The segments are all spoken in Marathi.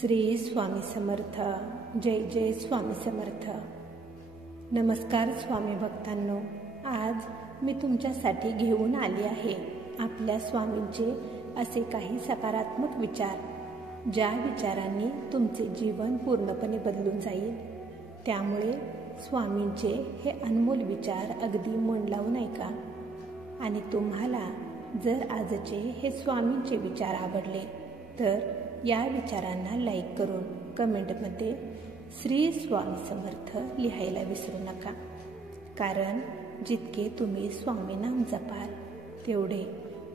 श्री स्वामी समर्थ. जय जय स्वामी समर्थ. नमस्कार स्वामी भक्तांनो. आज मी तुमच्यासाठी घेऊन आली आहे आपल्या स्वामींचे असे काही सकारात्मक विचार, ज्या विचारांनी तुमचे जीवन पूर्णपणे बदलून जाईल. त्यामुळे स्वामींचे हे अनमोल विचार अगदी मन लावून ऐका. आणि तुम्हाला जर आजचे हे स्वामींचे विचार आवडले तर या विचारांना लाईक करून कमेंटमध्ये श्री स्वामी समर्थ लिहायला विसरू नका. कारण जितके तुम्ही स्वामी नाम जपाल तेवढे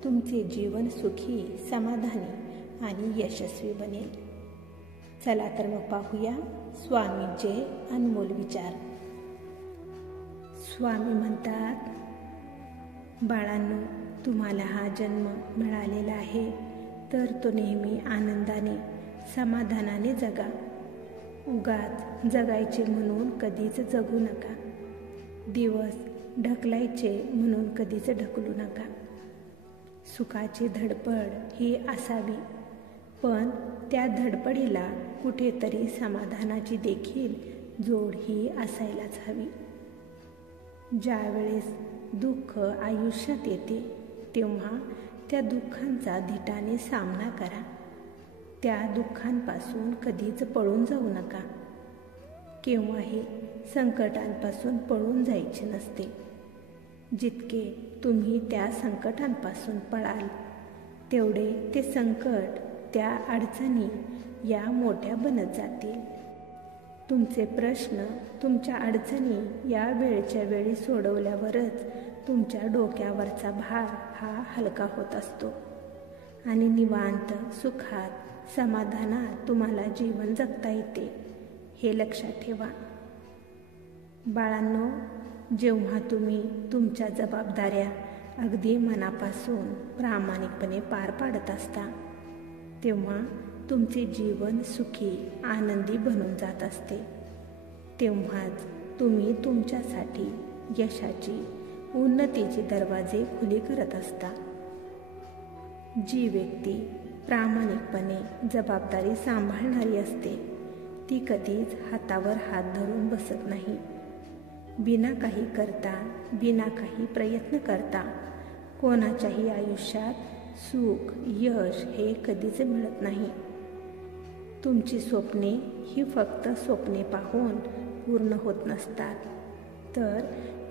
तुमचे जीवन सुखी, समाधानी आणि यशस्वी बनेल. चला तर मग पाहूया स्वामींचे अनमोल विचार. स्वामी म्हणतात, बाळांनो, तुम्हाला हा जन्म मिळालेला आहे तर तो नेहमी आनंदाने, समाधानाने जगा. उगाच जगायचे म्हणून कधीच जगू नका. दिवस ढकलायचे म्हणून कधीच ढकलू नका. सुखाची धडपड ही असावी, पण त्या धडपडीला कुठेतरी समाधानाची देखील जोड ही असायलाच हवी. ज्यावेळेस दुःख आयुष्यात येते तेव्हा त्या दुःखांचा धीटाने सामना करा. त्या दुःखांपासून कधीच पळून जाऊ नका. केव्हाही संकटांपासून पळून जायचे नसते. जितके तुम्ही त्या संकटांपासून पळाल तेवढे ते संकट, त्या अडचणी या मोठ्या बनत जातील. तुमचे प्रश्न, तुमच्या अडचणी या वेळच्या वेळी सोडवल्यावरच तुमच्या डोक्यावरचा भार हा हलका होत असतो आणि निवांत, सुखात, समाधानात तुम्हाला जीवन जगता येते. हे लक्षात ठेवा. बाळांनो, जेव्हा तुम्ही तुमच्या जबाबदाऱ्या अगदी मनापासून प्रामाणिकपणे पार पाडत असता तेव्हा तुमचे जीवन सुखी, आनंदी बनून जात असते. तेव्हाच तुम्ही तुमच्यासाठी यशाची, उन्नतीचे दरवाजे खुले करत असता. जी व्यक्ती प्रामाणिकपणे जबाबदारी सांभाळणारी असते ती कधीच हातावर हात धरून बसत नाही. बिना काही करता, बिना काही प्रयत्न करता कोणाच्याही आयुष्यात सुख, यश हे कधीच मिळत नाही. तुमची स्वप्ने ही फक्त स्वप्ने पाहून पूर्ण होत नसतात, तर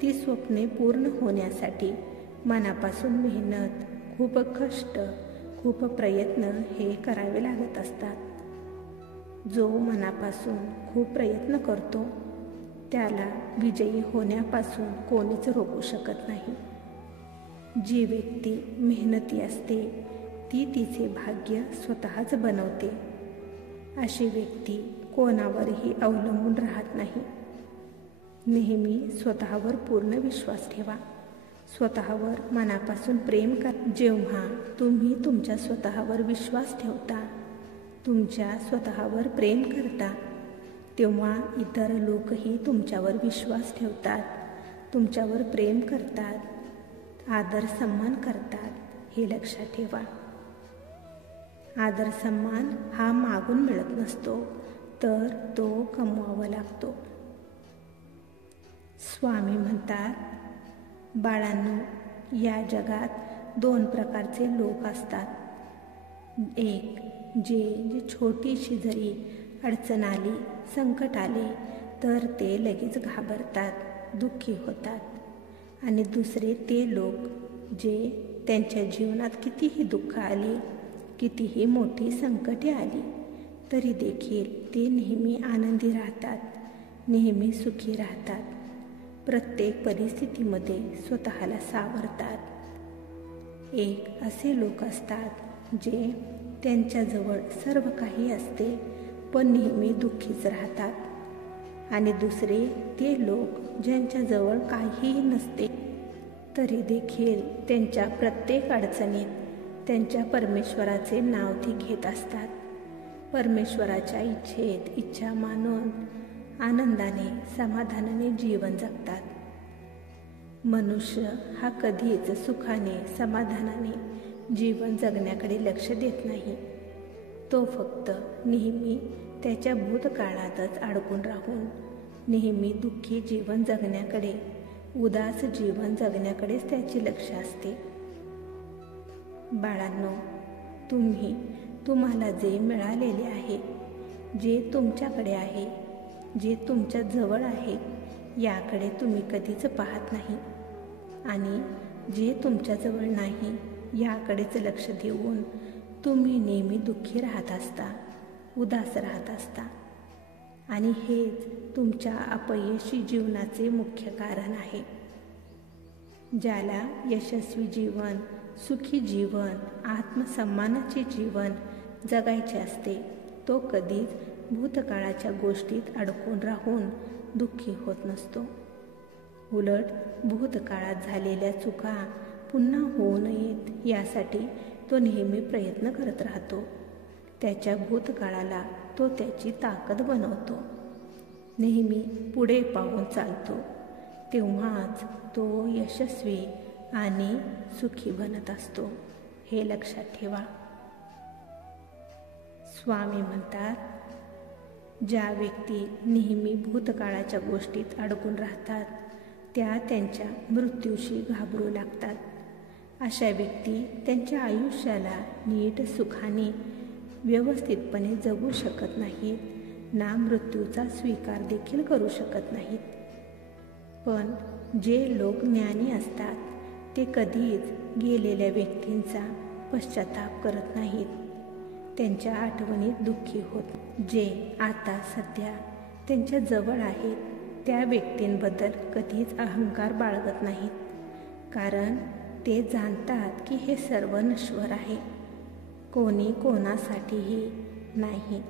ती स्वप्ने पूर्ण होण्यासाठी मनापासून मेहनत, खूप कष्ट, खूप प्रयत्न हे करावे लागत असतात. जो मनापासून खूप प्रयत्न करतो त्याला विजयी होण्यापासून कोणीच रोखू शकत नाही. जी व्यक्ती मेहनती असते ती तिचे भाग्य स्वतःच बनवते. अशी व्यक्ती कोणावरही अवलंबून राहत नाही. नेहमी स्वतःवर पूर्ण विश्वास ठेवा. स्वतःवर मनापासून प्रेम करा. जेव्हा तुम्ही तुमच्या स्वतःवर विश्वास ठेवता, तुमच्या स्वतःवर प्रेम करता, तेव्हा इतर लोकही तुमच्यावर विश्वास ठेवतात, तुमच्यावर प्रेम करतात, आदर सन्मान करतात. हे लक्षात ठेवा. आदर सन्मान हा मागून मिळत नसतो, तर तो कमवावा लागतो. स्वामी म्हणतात, बाळांनो, या जगात दोन प्रकारचे लोक असतात. एक, जे छोटीशी जरी अडचण आली, संकट आले तर ते लगेच घाबरतात, दुःखी होतात. आणि दुसरे ते लोक जे त्यांच्या जीवनात कितीही दुःख आले, कितीही मोठी संकटे आली तरी देखील ते नेहमी आनंदी राहतात, नेहमी सुखी राहतात. प्रत्येक परिस्थितीमध्ये स्वतःला सावरतात. एक असे लोक असतात जे त्यांच्याजवळ सर्व काही असते पण नेहमी दुःखीच राहतात. आणि दुसरे ते लोक ज्यांच्याजवळ काहीही नसते तरी देखील त्यांच्या प्रत्येक अडचणीत त्यांच्या परमेश्वराचे नाव ते घेत असतात. परमेश्वराच्या इच्छेत इच्छा मानून आनंदाने, समाधानाने जीवन जगतात. मनुष्य हा कधीच सुखाने, समाधानाने जीवन जगण्याकडे लक्ष देत नाही. तो फक्त नेहमी त्याच्या भूतकाळातच अडकून राहून नेहमी दुःखी जीवन जगण्याकडे, उदास जीवन जगण्याकडेच त्याचे लक्ष असते. बाळांनो, तुम्हाला जे मिळालेले आहे, जे तुमच्याकडे आहे, जे तुमच्या जवळ आहे, याकडे तुम्ही कधीच पाहत नाही आणि जे तुमच्याजवळ नाही याकडेच लक्ष देऊन तुम्ही नेहमी दुःखी राहत असता, उदास राहत असता. आणि हेच तुमच्या अपयशी जीवनाचे मुख्य कारण आहे. ज्याला यशस्वी जीवन, सुखी जीवन, आत्मसन्मानाचे जीवन जगायचे असते, तो कधीच भूतकाळाच्या गोष्टीत अडकून राहून दुःखी होत नसतो. उलट भूतकाळात झालेल्या चुका पुन्हा होऊ नयेत यासाठी तो नेहमी प्रयत्न करत राहतो. त्याच्या भूतकाळाला तो त्याची ताकद बनवतो. नेहमी पुढे पाहून चालतो. तेव्हाच तो यशस्वी आणि सुखी बनत असतो. हे लक्षात ठेवा. स्वामी म्हणतात, ज्या व्यक्ती नेहमी भूतकाळाच्या गोष्टीत अडकून राहतात त्या त्यांच्या मृत्यूशी घाबरू लागतात. अशा व्यक्ती त्यांच्या आयुष्याला नीट, सुखाने, व्यवस्थितपणे जगू शकत नाहीत, ना मृत्यूचा स्वीकार देखील करू शकत नाहीत. पण जे लोक ज्ञानी असतात ते कधीच गेलेल्या व्यक्तींचा पश्चाताप करत नाहीत. त्यांच्या आठवणीत दुःखी होत. जे आता सध्या त्यांच्या जवळ आहेत त्या व्यक्तींबद्दल कधीच अहंकार बाळगत नाहीत, कारण ते जाणतात की हे सर्व नश्वर आहे. कोणी कोणासाठीही नाही,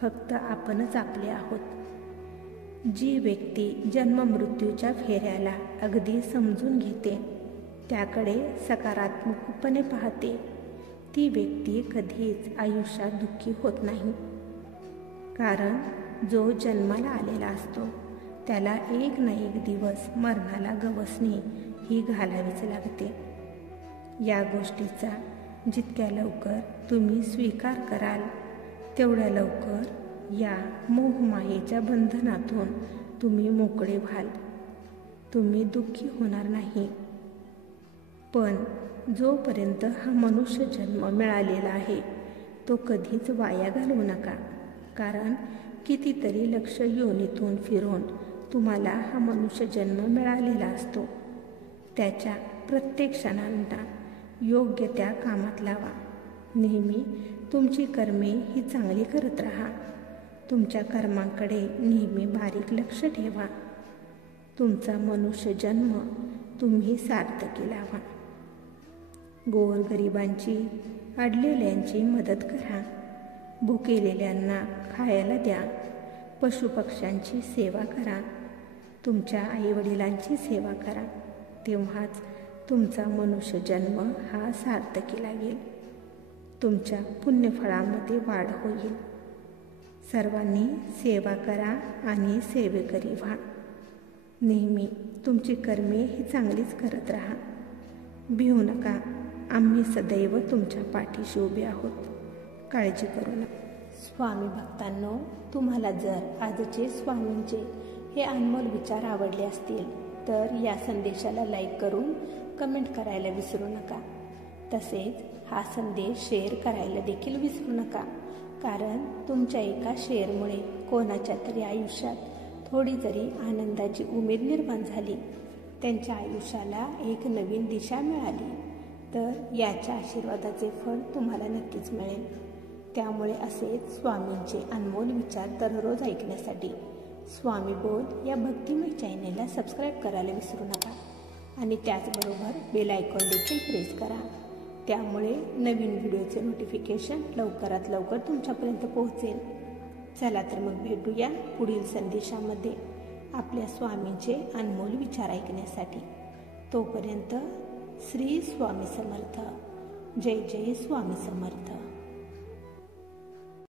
फक्त आपणच आपले आहोत. जी व्यक्ती जन्ममृत्यूच्या फेऱ्याला अगदी समजून घेते, त्याकडे सकारात्मकपणे पाहते, ती व्यक्ती कधीच आयुष्यात दुःखी होत नाही. कारण जो जन्माला आलेला असतो त्याला एक ना एक दिवस मरणाला गवसणी ही घालावीच लागते. या गोष्टीचा जितक्या लवकर तुम्ही स्वीकार कराल तेवढ्या लवकर या मोहमायेच्या बंधनातून तुम्ही मोकळे व्हाल. तुम्ही दुःखी होणार नाही. पण जोपर्यंत हा मनुष्य जन्म मिळालेला आहे तो कधीच वाया घालवू नका. कारण कितीतरी लक्ष योनीतून फिरून तुम्हाला हा मनुष्य जन्म मिळालेला असतो. त्याच्या प्रत्येक क्षणांना योग्य त्या कामात लावा. नेहमी तुमची कर्मे ही चांगली करत राहा. तुमच्या कर्मांकडे नेहमी बारीक लक्ष ठेवा. तुमचा मनुष्य जन्म तुम्ही सार्थकी लावा. गोरगरिबांची, अडलेल्यांची मदत करा. भुकेलेल्यांना खायला द्या. पशुपक्ष्यांची सेवा करा. तुमच्या आईवडिलांची सेवा करा. तेव्हाच तुमचा मनुष्य जन्म हा सार्थकी लागेल. तुमच्या पुण्यफळामध्ये वाढ होईल. सर्वांनी सेवा करा आणि सेवेकरी व्हा. नेहमी तुमची कर्मे ही चांगलीच करत राहा. भिवू नका. आम्ही सदैव तुमच्या पाठीशी उभे आहोत. काळजी करू नका. स्वामी भक्तांनो, तुम्हाला जर आजचे स्वामींचे हे अनमोल विचार आवडले असतील तर या संदेशाला लाईक करून कमेंट करायला विसरू नका. तसेच हा संदेश शेअर करायला देखील विसरू नका. कारण तुमच्या एका शेअरमुळे कोणाच्या तरी आयुष्यात थोडी जरी आनंदाची उमेद निर्माण झाली, त्यांच्या आयुष्याला एक नवीन दिशा मिळाली, तर याच्या आशीर्वादाचे फळ तुम्हाला नक्कीच मिळेल. त्यामुळे असेच स्वामींचे अनमोल विचार दररोज ऐकण्यासाठी स्वामी बोल या भक्तिमय चॅनेलला सबस्क्राईब करायला विसरू नका. आणि त्याचबरोबर बेल आयकॉन देखील प्रेस करा. त्यामुळे नवीन व्हिडिओचे नोटिफिकेशन लवकरात लवकर तुमच्यापर्यंत पोहोचेल. चला तर मग भेटूया पुढील संदेशामध्ये आपल्या स्वामींचे अनमोल विचार ऐकण्यासाठी. तोपर्यंत श्री स्वामी समर्थ. जय जय स्वामी समर्थ.